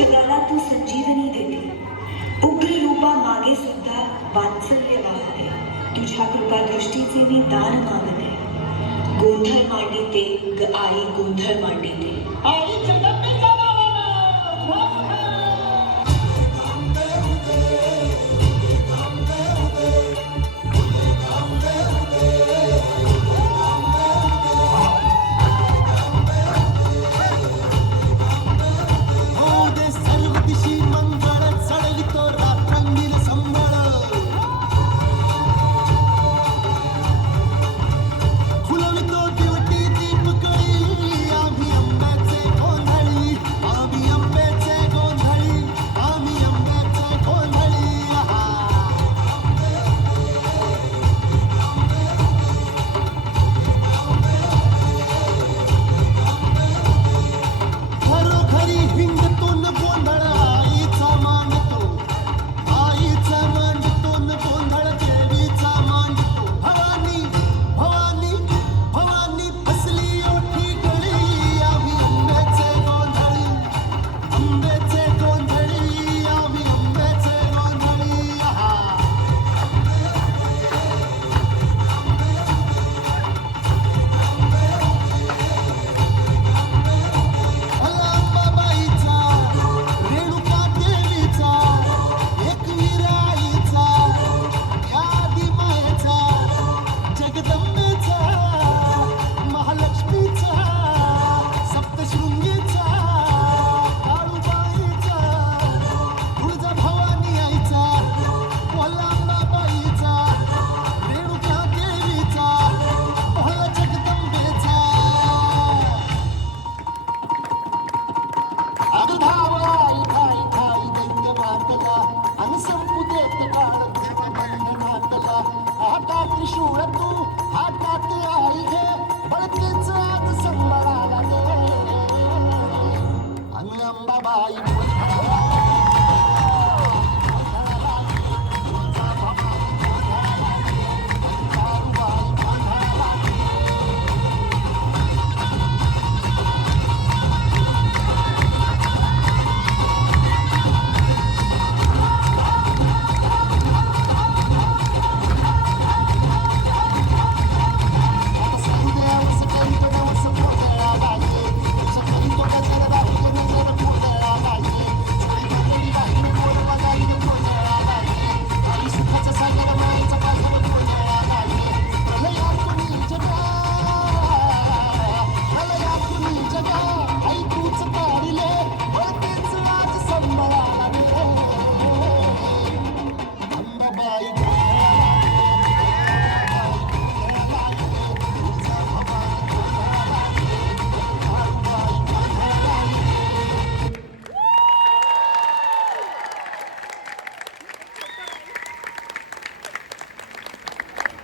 जगाला तू संजीवनी देते, उग्र रूपा मागे सुद्धा वात्सल्य वाहते, तुझ्या कृपा दृष्टीचे मी दान मागते. गोंधळ मांडिते ग आई, गोंधळ मांडिते. आई जगदंबेच्या नावानं त्रिशूळ तू हातात आई घे बळकीच आज संबळाला गे आणि अंबाबाई